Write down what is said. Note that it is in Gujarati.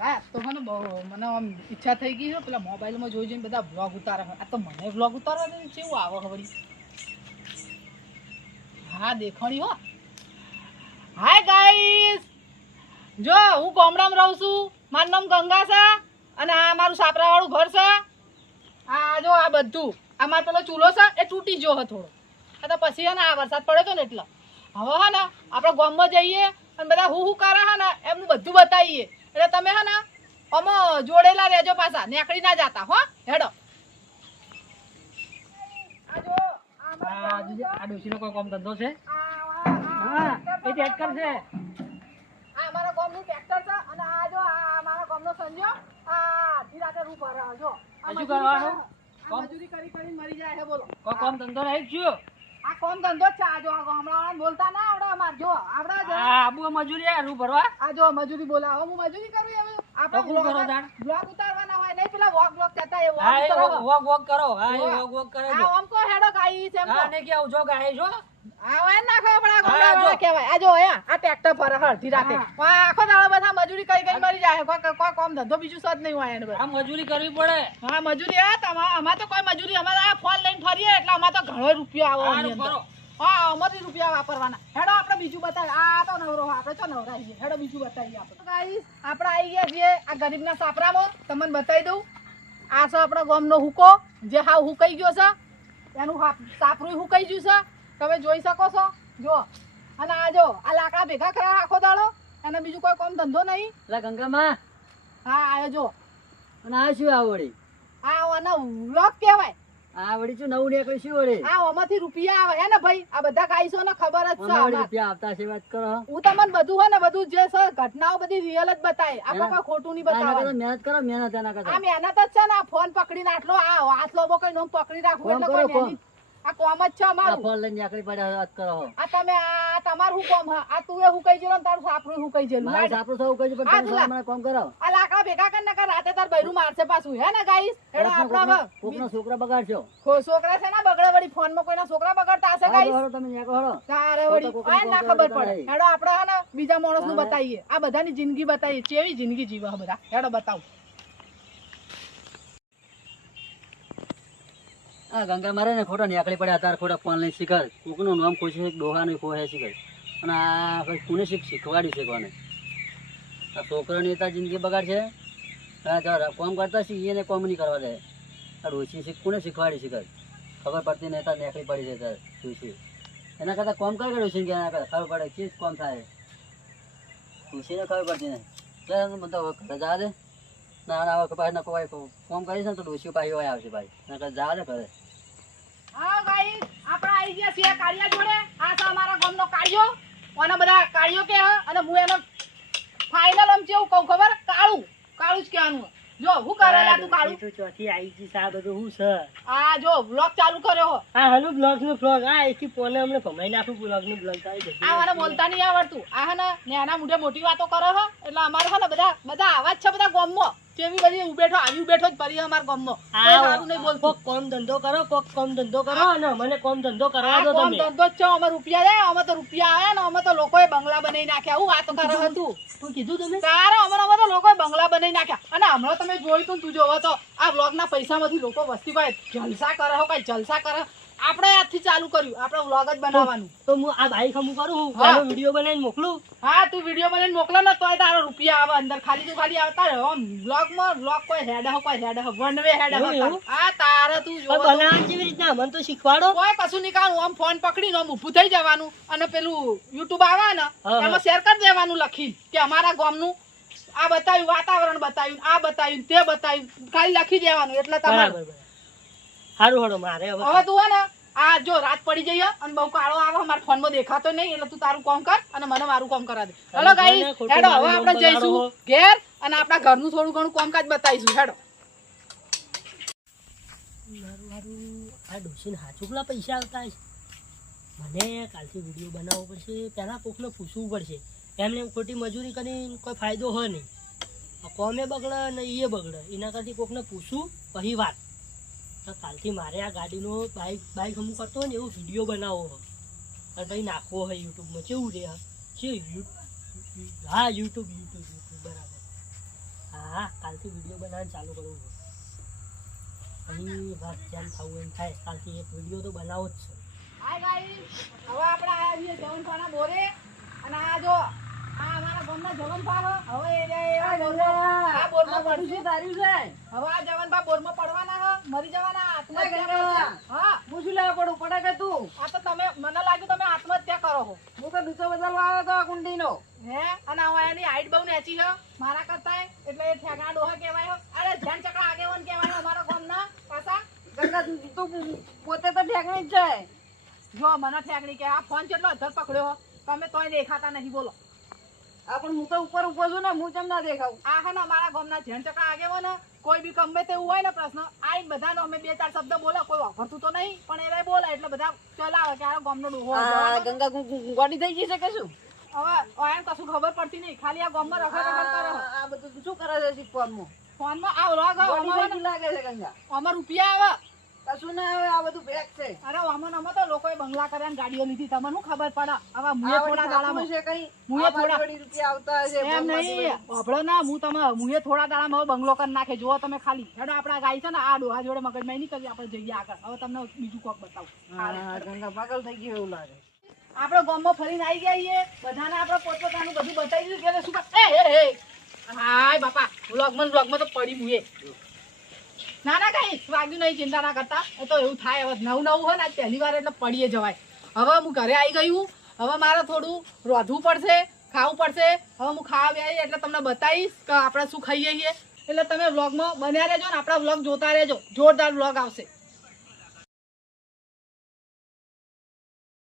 હા તો મને મને આમ ઈચ્છા થઈ ગઈ છે. પેલા મોબાઈલમાં જોઈ જોઈને બધા વ્લોગ ઉતારે. આ તો મને વ્લોગ ઉતારવા કેવું આવે ખબર હા દેખાણી હો. હાય ગાઈસ જો, હું ગામડામાં રહું છું. મારું નામ ગંગા છે અને આ મારું સાપરાવાળું ઘર છે. આ જો, આ બધું. આ મારો પેલો ચૂલો છે, એ તૂટી ગયો હતો થોડો. આ તો પછી હે ને આ વરસાદ પડ્યો હતો ને એટલે. હવે હે ને, આપણે ગામમાં જઈએ અને બધા હું હું કરે હે ને, એમનું બધું બતાવીએ. એટલે તમે હે ને અમો જોડેલા રહેજો પાછા નેકડી ના જાતા હો હેડો. આ. કોઈ કામ ધંધો છે? હા એ ટ્રેક્ટર છે. આ અમારા ગામનું ટ્રેક્ટર છે અને આ જો આ અમારા ગામનો સંજો આ અડધી રાતે રૂ ભરે છે, જો. આ શું કરવાનું? કરે, મજૂરી કરી કરી મરી જાય છે બોલો. કોઈ કામ ધંધો છું આ કોમ ધંધો જ છે. આ જો હમણાં બોલતા ના આવડે અમાર. જો આવડે છે આબુ મજૂરી આ રૂ ભરવા. આ જો મજૂરી બોલાવો. હું મજૂરી કરું હવે. તો આપણે બ્લોગ ઉતારવાના પેલા વોક વોક કહેતા એ હા વોક વોક કરો. હા એ વોક વોક કરે છે આમ કો હેડો ગાઈ છે હા કો. ને કે ઉજો ગાઈ ના ખબર હા, જો. કહેવાય. આ જો અહીંયા આ ટ્રેક્ટર પર હે અડધી રાતે. આખો દાડો બધા મજૂરી કરી કરી મરી જાય. કોઈ કોઈ કોમ ધંધો બીજું સદ નહીં હોય એને આ મજૂરી કરવી પડે. હા મજૂરી આ તમા અમાર તો કોઈ મજૂરી અમારે આ ફોન લઈને ફરીએ એટલે અમાર તો ઘણો રૂપિયો આવો અંદર. હા અમારી રૂપિયા વાપરવાના. હેડો આપણે બીજું બતાવી આ તો નવરો આપણે તો નવરાઈએ હેડો બીજું બતાવીએ આપણે. ગાઈસ આપણે આવી ગયા છીએ આ ગરીબના સાપરામાં. તમને બતાવી દઉં. આ છે આપણો ગામનો હુકો. જે હાવ હુકાઈ ગયો છે એનું સાપરું હુકાઈ ગયું છે. તમે જોઈ શકો છો. જો અને આ જો આ લાકડા ભેગા કર્યા આખો દાડો. અને બીજું કોઈ કોમ ધંધો નહીં. એટલે ગંગામાં. હા આયો જો. અને આ શું આવડી? આ આનો વ્લોગ કહેવાય. આ વળી શું નવું નીકળ્યું શું વળી? આ આમાંથી રૂપિયા આવે હે ને ભાઈ? આ બધા ગાઈસો ને ખબર જ છે. રૂપિયા આવતા છે વાત કરો. હું તમને બધું હોય ને બધું જે છે ઘટનાઓ બધી રિયલ જ બતાય આ કોઈ ખોટું નહીં બતાવવાનું. મહેનત કરો મહેનત એના કરતા. આ મહેનત જ છે ને આ ફોન પકડીને આટલો આ હાથ બો કઈ નોમ પકડી રાખવું એટલે કોઈ આ કોમ જ છે અમારું. ફોન લઈને નીકળી પડ્યા વાત કરો. હો. આ તમે આ તમાર હું કોમ હા આ તું એ હુકાઈ ગયેલો ને તારું સાપરું હું કહી મારે મારું સાપરું થવું કહ્યું પણ તમે મને કોમ કરો. આ લાકડા ભેગા કરીને નકર રાતે તાર બૈરું મારશે પાછું હે ને ગાઈસ? એડો આપડા કોકનો- છોકરા બગાડશો. ખો- છોકરા છે ને બગડે વળી ફોનમાં કોઈના છોકરા બગડતા હશે ગાઈસ? હરો તમે નેકો હરો તારે વળી આ ના ખબર પડે. એડો આપડા હે ને બીજા માણસનું બતાઈએ. બતાવીએ આ બધાની જિંદગી બતાવીએ કેવી જિંદગી જીવા બધા. એડો બતાવું. આ ગંગા મારે ને ખોટા નીકળી પડ્યા તાર ખોટા ફોન લઈને શીખર. કોકનું નામ ખોશે છે ડોહાનું ખોહે શીખર. અને આ પછી કોને શીખ, શીખવાડ્યું છે કોને? આ છોકરાની તાર જિંદગી બગાડ છે. હા કોમ કરતા શીખીએ એને કોમ નહીં કરવા દે. આ ડોશી શીખ કોને શીખવાડી શીખર? ખબર પડતી નહીં તાર નીકળી પડી છે તાર ડોશી. એના કરતાં કોમ કઈ કર્યું છે કે એના ખબર પડે ચીજ કોમ થાય. ડોશીને ખબર પડતી નહીં. ચાલ બધા ઘરે જા દે. ના ના કોઈ કોમ કરીશ ને તો ડોશી પાછી આવશે ભાઈ. ના જા દે ઘરે. હા ભાઈ આપણે આવી ગયા છીએ કાળિયા જોડે. આ છે અમારા ગામનો કાળિયો અને બધા કાળિયો કે અને હું એનો ફાઇનલ આમ કેવું કહું ખબર? કાળું. કાળું જ કહેવાનું જો હું કરેલા તું કાળું? ચોથી આવી ગઈ સા બધું હું છે? આ જો બ્લોગ ચાલુ કર્યો હા. હલુ બ્લોગ નો બ્લોગ આ એથી પોને અમને ભમાઈ નાખું બ્લોગ નો બ્લોગ આવી આ મને બોલતા નહીં આવડતું. આ હે ને નેના મોઢે મોટી વાતો કરે હે. એટલે અમારે હે ને બધા બધા આવા જ છે બધા ગામમાં. કેવી બધી ઉભેઠો આવી બેઠો જ પરી અમારા ગામમાં. કોઈ સારું નહીં બોલતું. કોક કોમ ધંધો કરો કોક કોમ ધંધો કરો અને મને કોમ ધંધો કરવા દો તમે. ધંધો જ છે. અમે રૂપિયા જાય અમે તો રૂપિયા આવે ને અમે તો લોકોએ બંગલા બનાવી નાખ્યા. હું વાતો કરે હતું તું કીધું તમે? તારે અમારો અમે તો લોકોએ બંગલા બનાવી નાખ્યા. અને હમણાં તમે જોયું તું તું જોવો તો આ વ્લોગના પૈસામાંથી લોકો વસ્તી ભાઈ જલસા કરે હો કઈ જલસા કરે? આપણે આજથી ચાલુ કર્યું. આપણે વ્લોગ જ બનાવવાનું. તો હું આ બાઈક હમું કરું હું. વીડિયો બનાવીને મોકલું. હા તું વીડિયો બનાવીને મોકલો ને તોય તારો રૂપિયા આવે. અંદર ખાલી તું ખાલી આવતા રહે. આમ વ્લોગમાં વ્લોગ કોઈ હેડ હો કોઈ હેડ હો. વન વે હેડ હો એવું? તારે. તું જો બનાવવાની કેવી રીતના? મને તો શીખવાડો. કોઈ કશું નહીં કામ આમ ફોન પકડીને આમ ઊભું થઈ જવાનું અને પેલું યુટ્યુબ આવે ને એમાં શેર કરી દેવાનું લખી કે અમારા ગામનું આ બતાવ્યું વાતાવરણ બતાવ્યું આ બતાવ્યું તે બતાવ્યું. ખાલી લખી દેવાનું એટલે તમારે. સારું હળો મારે હવે હવે તું હે ને આ જો રાત પડી જઈએ અને બહુ કાળો આવે મારા ફોનમાં દેખાતો નહીં એટલે તું તારું કામ કર અને મને મારું કામ કરા દે. હેલો ગાઈસ હેડો હવે આપણે જઈશું ઘેર અને આપણા ઘરનું થોડું ઘણું કામકાજ બતાવીશું હેડો. મારું મારું આ ડોસીને હાચુકલા પૈસા આવતા છે મને કાલથી વીડિયો બનાવવો પડશે પહેલાં કોકને પૂછવું પડશે. એમને ખોટી મજૂરી કરીને કોઈ ફાયદો હોય નહીં. કોમે બગડે ને એ બગડે એના કરતી કોકને પૂછવું પછી વાત. કાલથી મારે આ ગાડીનો બાઇક બાઇક અમુક કરતો હોય ને એવો વીડિયો બનાવવો હોય અને પછી નાખવો હોય યુટ્યુબમાં કેવું રે છે હા યુટ્યુબ યુટ્યુબ યુટ્યુબ બરાબર. હા, કાલથી વીડિયો બનાવવાનું ચાલુ કરવું અહીં વાત જેમ થવું એમ થાય. કાલથી એક વીડિયો તો બનાવો જ છે. અને આ જો અમારા ગામના હવે એ રહ્યા બોરમાં- આ બોરમાં પડશે. હવે આ જવનપા બોરમાં પડવાના હો, મરી જવાના આત્મહત્યા હા. હું શું લેવા પડું? પડે કે તું? આ તો તમે મને લાગ્યું તમે આત્મહત્યા કરો છો હું તો ડૂચો બદલવા આવ્યો તો આ કુંડીનો. હે? અને હવે એની હાઈટ બહુ નેચી છે મારા કરતા એટલે એ ઠેકાણા ડોહા કહેવાય અરે ધ્યાન ચકડા આગેવાન કહેવાય અમારા ગામના પાછા. ગંગા તું તું પોતે તો ઠેકણી જ છે જો મને ઠેકણી કે આ ફોન કેટલો અધર પકડ્યો તમે તોય દેખાતા નહીં બોલો. પણ હું તો ઉપર ઉપર છું ને હું ચમ ના દેખાવું? આ હે ને અમારા ગામના ધ્યાન ચકડા આગેવાન હો. કોઈ બી ગમે તેવું હોય ને પ્રશ્ન આઈ બધાનો અમે બે ચાર શબ્દ બોલો કોઈ વાપરતું તો નહીં પણ એ બોલે એટલે બધા ચલાવે કે આ ગામનો ડોહો ગંગા ગોડી થઈ કે શું? હવે કશું ખબર પડતી નહીં ખાલી આ ગામમાં રખડ રખડ કરે આ બધું શું કરે છે ફોનમાં ફોનમાં આ ગઈ લાગે છે ગંગા. આમાં રૂપિયા આવે. કશું ના આવે આ બધું ભેગ છે. અરે આમાં આમાં તો લોકોએ બંગલા કર્યા ગાડીઓ લીધી. તમને શું ખબર પડે? હવે મુએ થોડા દાડામાં છે કઈ? મુએ થોડા- રૂપિયા આવતા હશે એમ નહીં. વળી. ના હું તમે મુએ થોડા દાડામાં બંગલો કરી નાખે. જો તમે ખાલી. હેડો આપણા ગાય છે ને આ ડોહા જોડે મગજમારી નહીં કરી આપણે જઈએ આગળ. હવે તમને બીજું કોક બતાવું. હા, ગંગા પાગલ થઈ ગયો એવું લાગે. આપણે ગામમાં ફરીને આવી ગયા છીએ. બધાને આપણે પોતપોતાનું બધું બતાવી દીધું કે શું એ હાય બાપા વ્લોગમાં વ્લોગમાં તો પડી મુએ ના ના, કઈ વાગ્યું નહીં ચિંતા ના કરતા. એ તો એવું થાય, હવે નવું નવું હોય ને આજ પહેલી વાર એટલે પડીએ જવાય. હવે હું ઘરે આવી ગયું હવે મારે થોડું રોધવું પડશે, ખાવું પડશે. હવે હું ખાવા બેસી એટલે તમને બતાવીશ કે આપણે શું ખાઈએ છીએ. એટલે તમે વ્લોગમાં બન્યા રહેજો ને આપણા વ્લોગ જોતા રહેજો. જોરદાર વ્લોગ આવશે.